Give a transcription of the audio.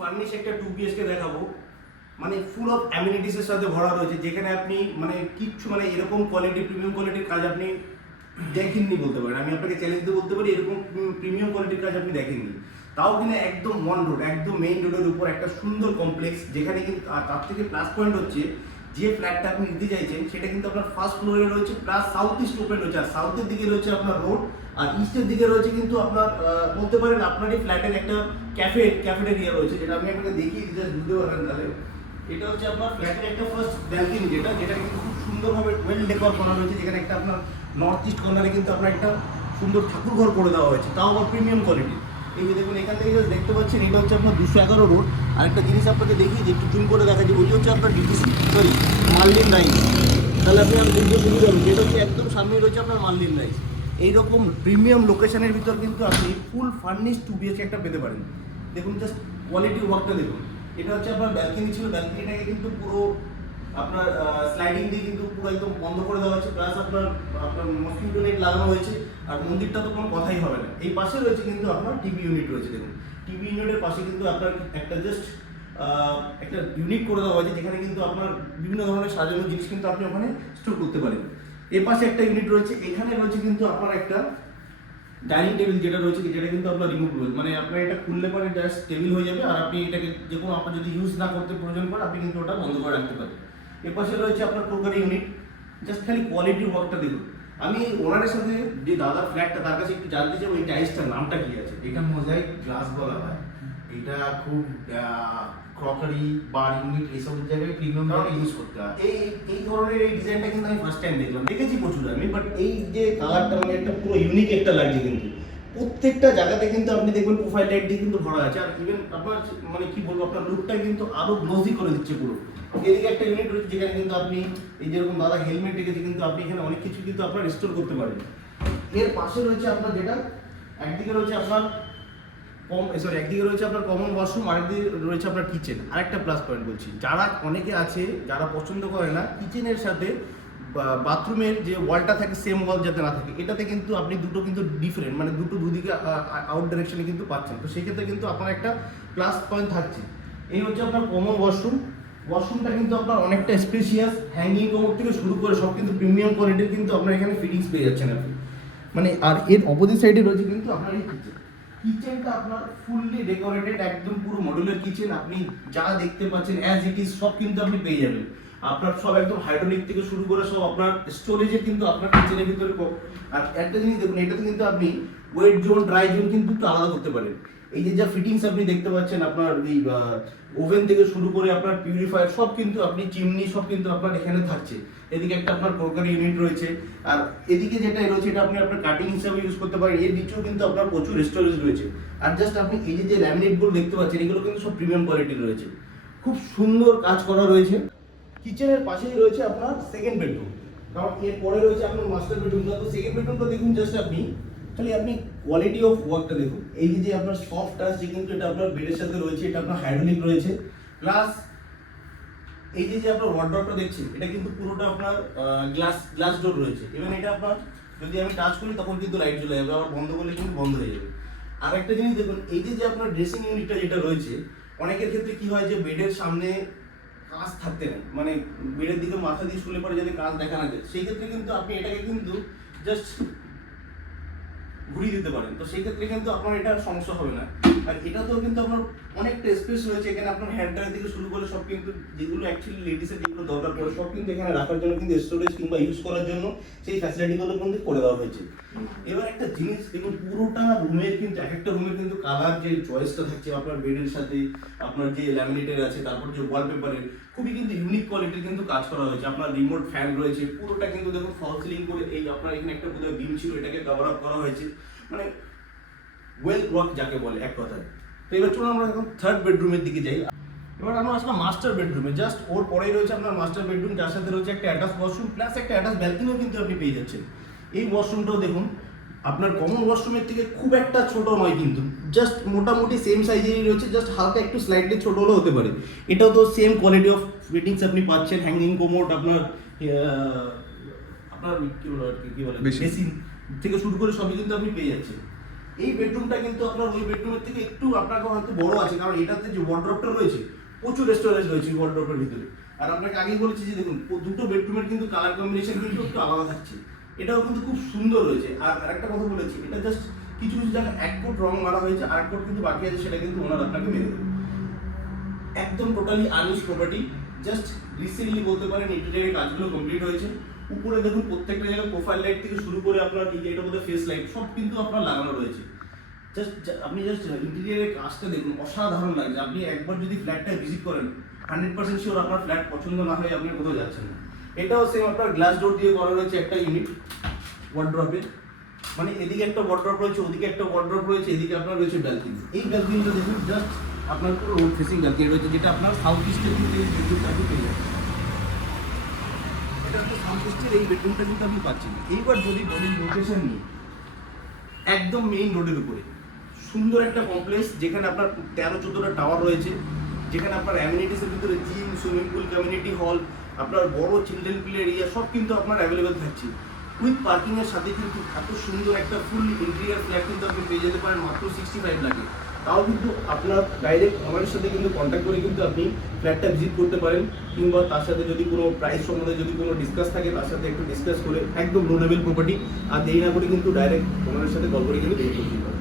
Furnish একটা 2 BHK দেখাবো, মানে ফুল অফ অ্যামিনিটিসের সাথে ভরা রয়েছে, যেখানে আপনি মানে কিচ্ছু মানে এরকম কোয়ালিটি প্রিমিয়াম কোয়ালিটির কাজ আপনি দেখেননি বলতে পারেন। আমি আপনাকে চ্যালেঞ্জ দিয়ে বলতে পারি এরকম প্রিমিয়াম কোয়ালিটির কাজ আপনি দেখেননি। তাও কিনা একদম অন রোড, একদম মেইন রোডের উপর একটা সুন্দর কমপ্লেক্স, যেখানে কিন্তু আর তার থেকে প্লাস পয়েন্ট হচ্ছে যে ফ্ল্যাটটা আপনি নিতে চাইছেন সেটা কিন্তু আপনার ফার্স্ট ফ্লোরে রয়েছে, প্লাস সাউথ ইস্ট ওপেন রয়েছে, আর সাউথের দিকে রয়েছে আপনার রোড, আর ইস্টের দিকে রয়েছে কিন্তু আপনার বলতে পারেন আপনারই ফ্ল্যাটের একটা ক্যাফেটেরিয়া রয়েছে, যেটা আমি আপনাকে দেখিয়ে দিতে বুঝতে পারবেন। তাহলে এটা হচ্ছে আপনার ফ্ল্যাটের একটা ফার্স্ট ব্যালকনি, যেটা কিন্তু খুব সুন্দরভাবে ওয়েল ডেকোর করা রয়েছে, যেখানে একটা আপনার নর্থ ইস্ট কর্নারে কিন্তু আপনার একটা সুন্দর ঠাকুর ঘর করে দেওয়া হয়েছে, তাও আবার প্রিমিয়াম কোয়ালিটি। এই যে দেখুন এখান থেকে দেখতে পাচ্ছেন, এটা হচ্ছে আপনার 211 রোড। আর একটা জিনিস আপনাকে দেখিয়ে যে একটু জুম করে দেখা যায়, ওই হচ্ছে আপনার ডিটিসি সরি মার্লিন রাইস। তাহলে আপনি আমি দেখতে সুবিধা হবে, যেটা হচ্ছে একদম সামনে রয়েছে আপনার মার্লিন রাইস। এইরকম প্রিমিয়াম লোকেশনের ভিতর কিন্তু আপনি ফুল ফার্নিশ 2 বিএইচকে একটা পেতে পারেন। দেখুন জাস্ট কোয়ালিটি ওয়ার্কটা দেখুন। এটা হচ্ছে আপনার ব্যালকনি ছিল, ব্যালকনিটাকে কিন্তু পুরো আপনার স্লাইডিং দিয়ে কিন্তু পুরো একদম বন্ধ করে দেওয়া হয়েছে, প্লাস আপনার মসকিউটো নেট লাগানো হয়েছে। আর মন্দিরটা তো কোনো কথাই হবে না। এই পাশে রয়েছে কিন্তু আপনার টিভি ইউনিট রয়েছে। দেখুন টিভি ইউনিটের পাশে কিন্তু আপনার একটা জাস্ট একটা ইউনিট করে দেওয়া হয়েছে, যেখানে কিন্তু আপনার বিভিন্ন ধরনের সাজানো জিনিস কিন্তু আপনি ওখানে স্টোর করতে পারেন। এর পাশে একটা ইউনিট রয়েছে, এখানে রয়েছে কিন্তু আপনার একটা ডাইনিং টেবিল, যেটা রয়েছে যেটা কিন্তু আপনার রিমুভেবল, মানে আপনার এটা খুললে পরে জাস্ট টেবিল হয়ে যাবে, আর আপনি এটাকে যে কোনো আপনার যদি ইউজ না করতে প্রয়োজন পড়ে আপনি কিন্তু ওটা বন্ধ করে রাখতে পারেন। এর পাশে রয়েছে আপনার ক্রোকারি ইউনিট। জাস্ট খালি কোয়ালিটি ওয়ার্কটা দেখুন। আমি ওনারের সাথে যে দাদার ফ্ল্যাটটা, তার কাছে একটু জানতে চাই ওই টাইলসটার নামটা কি আছে। এটা মোজাইক গ্লাস বলা হয়। এটা খুব ক্রকারি বার ইউনিট এইসব জায়গায় প্রিমিয়াম ধরনের ইউজ করতে হয়। এই ধরনের এই ডিজাইনটা কিন্তু আমি ফার্স্ট টাইম দেখলাম, দেখেছি প্রচুর আমি, বাট এই যে কালারটা মানে একটা পুরো ইউনিক একটা লাগছে। কিন্তু প্রত্যেকটা জায়গাতে কিন্তু আপনি দেখবেন প্রোফাইল লাইট দিয়ে কিন্তু ভরা আছে, আর ইভেন আপনার মানে কি বলবো আপনার লুকটা কিন্তু আরো গ্লোজি করে দিচ্ছে পুরো। এদিকে একটা ইউনিট রয়েছে, যেখানে কিন্তু আপনি এই যেরকম দাদা হেলমেট রেখেছে, কিন্তু আপনি এখানে অনেক কিছু কিন্তু আপনার স্টোর করতে পারেন। এর পাশে রয়েছে আপনার যেটা একদিকে রয়েছে আপনার একদিকে রয়েছে আপনার কমন ওয়াশরুম, আরেকদিকে রয়েছে আপনার কিচেন। আরেকটা প্লাস পয়েন্ট বলছি, যারা অনেকে আছে যারা পছন্দ করে না কিচেনের সাথে বাথরুমের যে ওয়ালটা থাকে সেম ওয়াল যাতে না থাকে, এটাতে কিন্তু আপনি দুটো কিন্তু ডিফারেন্ট, মানে দুদিকে আউট ডাইরেকশনে কিন্তু পাচ্ছেন। তো সেই ক্ষেত্রে কিন্তু আপনার একটা প্লাস পয়েন্ট থাকছে। এই হচ্ছে আপনার কমন ওয়াশরুমটা কিন্তু আপনার অনেকটা স্পেশিয়াস, হ্যাঙ্গিং কোমোড থেকে শুরু করে সব কিন্তু প্রিমিয়াম কোয়ালিটির কিন্তু আপনার এখানে ফিটিংস পেয়ে যাচ্ছেন আপনি। মানে আর এর অপোজিট সাইডে রয়েছে কিন্তু আপনার এই কিচেনটা আপনার ফুললি ডেকোরেটেড, একদম পুরো মডুলার কিচেন। আপনি যা দেখতে পাচ্ছেন অ্যাজ ইট ইজ সব কিন্তু আপনি পেয়ে যাবেন। আপনার সব একদম হাইড্রোলিক থেকে শুরু করে সব আপনার স্টোরেজে কিন্তু আপনার কিচেনের ভিতরে। আর একটা জিনিস দেখুন, এটাতে কিন্তু আপনি ওয়েট জোন ড্রাই জোন কিন্তু একটু আলাদা করতে পারেন। এই যে যা ফিটিংস আপনি দেখতে পাচ্ছেন, আপনার এই ওভেন থেকে শুরু করে আপনার পিউরিফায়ার সব কিন্তু আপনি চিমনি সব কিন্তু আপনার এখানে থাকছে। এদিকে একটা আপনার ক্রোকারি ইউনিট রয়েছে, আর এদিকে যেটা রয়েছে এটা আপনি আপনার কাটিং হিসাবে ইউজ করতে পারেন। এর নিচেও কিন্তু আপনার প্রচুর স্টোরেজ রয়েছে। আর জাস্ট আপনি এই যে ল্যামিনেটগুলো দেখতে পাচ্ছেন, এগুলো কিন্তু সব প্রিমিয়াম কোয়ালিটির রয়েছে, খুব সুন্দর কাজ করা রয়েছে। কিচেনের পাশেই রয়েছে আপনার সেকেন্ড বেডরুম, কারণ এর পরে রয়েছে আপনার মাস্টার বেডরুমটা। তো সেকেন্ড বেডরুমটা দেখুন, জাস্ট আপনি খালি আপনি কোয়ালিটি অফ ওয়ার্কটা দেখুন। এই যে আপনার সফট টাচ কিন্তু এটা আপনার বেডের সাথে রয়েছে, এটা আপনার হাইড্রোলিক রয়েছে, প্লাস এই যে আপনার ওয়ার্ডরোবটা দেখছেন এটা কিন্তু পুরোটা আপনার গ্লাস ডোর রয়েছে। এবং এটা আপনার যদি আমি টাচ করি তখন কিন্তু লাইট জ্বলে যাবে, আবার বন্ধ করলে কিন্তু বন্ধ হয়ে যাবে। আর একটা জিনিস দেখুন, এই যে আপনার ড্রেসিং ইউনিটটা যেটা রয়েছে, অনেকের ক্ষেত্রে কি হয় যে বেডের সামনে কাঁচ থাকতে নেই, মানে বেডের দিকে মাথা দিয়ে শুলে পরে যদি কাঁচ দেখা না যায়, সেই ক্ষেত্রে কিন্তু আপনি এটাকে কিন্তু জাস্ট ঘুরিয়ে দিতে পারেন। তো সেই ক্ষেত্রে কিন্তু আপনার এটা সমস্যা হবে না। আর এটাতেও কিন্তু আপনার অনেকটা স্পেস রয়েছে, এখানে আপনার হ্যান্ড ড্রায়ার থেকে শুরু করে সব কিন্তু যেগুলো অ্যাকচুয়ালি লেডিসের যেগুলো দরকার পড়ে সব কিন্তু এখানে রাখার জন্য কিন্তু স্টোরেজ কিংবা ইউজ করার জন্য সেই ফ্যাসিলিটিগুলো কিন্তু করে দেওয়া হয়েছে। এবার একটা জিনিস দেখুন, পুরোটা রুমের কিন্তু এক একটা রুমের কিন্তু কালার যে চয়েসটা থাকছে আপনার বেডের সাথে, আপনার যে ল্যামিনেটের আছে, তারপর যে ওয়ালপেপারের খুবই কিন্তু ইউনিক কোয়ালিটির কিন্তু কাজ করা হয়েছে। আপনার রিমোট ফ্যান রয়েছে, পুরোটা কিন্তু দেখুন ফল সিলিং করে এই আপনার এখানে একটা বোধহয় বিম ছিল, এটাকে কভার আপ করা হয়েছে, মানে ওয়েল ওয়ার্ক যাকে বলে এক কথায়। তো এবার চলুন আমরা এখন থার্ড বেডরুমের দিকে যাই। এবার আমরা আসলাম মাস্টার বেডরুমে। জাস্ট ওর পরেই রয়েছে আপনার মাস্টার বেডরুম, যার সাথে রয়েছে একটা অ্যাটাচ ওয়াশরুম, প্লাস একটা অ্যাটাচ ব্যালকনিও কিন্তু আপনি পেয়ে যাচ্ছেন। এই ওয়াশরুমটাও দেখুন আপনার কমন ওয়াশরুমের থেকে খুব একটা ছোট নয়, কিন্তু জাস্ট মোটামুটি সেম সাইজেরই রয়েছে, জাস্ট হালকা একটু স্লাইডলি ছোট হলেও হতে পারে। এটাও তো সেম কোয়ালিটি অফ ফিটিংস আপনি পাচ্ছেন, হ্যাঙ্গিং কোমোড, আপনার আপনার কি বলে বেসিন থেকে শুরু করে সবই কিন্তু আপনি পেয়ে যাচ্ছেন। এই বেডরুমটা কিন্তু আপনার ওই বেডরুমের থেকে একটু আপনাকে হয়তো বড় আছে, কারণ এটাতে যে ওয়ার্ড্রপটা রয়েছে প্রচুর স্টোরেজ রয়েছে ওয়ার্ড্রপের ভিতরে। আর আপনাকে আগেই বলেছি যে দেখুন দুটো বেডরুমের কিন্তু কালার কম্বিনেশন কিন্তু একটু আলাদা থাকছে, এটাও কিন্তু খুব সুন্দর রয়েছে। আর আরেকটা কথা বলেছি, এটা জাস্ট কিছু কিছু জায়গায় এক কোট রং মারা হয়েছে, আর এক কোট কিন্তু বাকি আছে, সেটা কিন্তু ওনার আপনাকে মেরে দেবে। একদম টোটালি আনইউজ প্রপার্টি, জাস্ট রিসেন্টলি বলতে পারেন ইন্টেরিয়রের কাজগুলো কমপ্লিট হয়েছে। উপরে দেখুন প্রত্যেকটা জায়গায় প্রোফাইল লাইট থেকে শুরু করে আপনার এই যে এটা মধ্যে ফেস লাইট সব কিন্তু আপনার লাগানো রয়েছে। আপনি জাস্ট ইন্টেরিয়রের কাজটা দেখুন, অসাধারণ লাগছে। আপনি একবার যদি ফ্ল্যাটটা ভিজিট করেন 100% শিওর আপনার ফ্ল্যাট পছন্দ না হয়ে আপনি কোথাও যাচ্ছেন না। এটাও সেম আপনার গ্লাস ডোর দিয়ে করা রয়েছে একটা ইউনিট ওয়ার্ড্রপে, মানে এদিকে একটা ওয়ার্ড্রপ রয়েছে, ওদিকে একটা ওয়ার্ড্রপ রয়েছে, এদিকে আপনার রয়েছে ব্যালকনি। এই ব্যালকনিটা দেখুন জাস্ট আপনার পুরো রোড ফেসিং ব্যালকনি রয়েছে, যেটা আপনার সাউথ ইস্টের কিন্তু এই বেডরুমটা আপনি পেয়ে যাবেন। এটা আপনার সাউথ ইস্টের এই বেডরুমটা কিন্তু আপনি পাচ্ছেন। এইবার যদি বলেন লোকেশন নিয়ে, একদম মেইন রোডের উপরে সুন্দর একটা কমপ্লেক্স, যেখানে আপনার 13-14টা টাওয়ার রয়েছে, যেখানে আপনার অ্যামিনিটিসের ভিতরে gym, swimming pool, community hall, আপনার বড় চিলড্রেন প্লে এরিয়া সব কিন্তু আপনার অ্যাভেলেবেল থাকছে। উইথ পার্কিং এর সাথে কিন্তু এত সুন্দর একটা ফুল ইন্টেরিয়ার ফ্ল্যাট কিন্তু আপনি পেয়ে যেতে পারেন মাত্র 65 লাখে। তাও কিন্তু আপনার ডাইরেক্ট আমাদের সাথে কিন্তু কন্ট্যাক্ট করে কিন্তু আপনি ফ্ল্যাটটা ভিজিট করতে পারেন, কিংবা তার সাথে যদি কোনো প্রাইস সম্বন্ধে যদি কোনো ডিসকাস থাকে তার সাথে একটু ডিসকাস করে একদম লো লেভেল প্রপার্টি আর দেরি না করে কিন্তু ডাইরেক্ট ওনাদের সাথে কল করে কিন্তু পেমেন্ট করতে পারেন।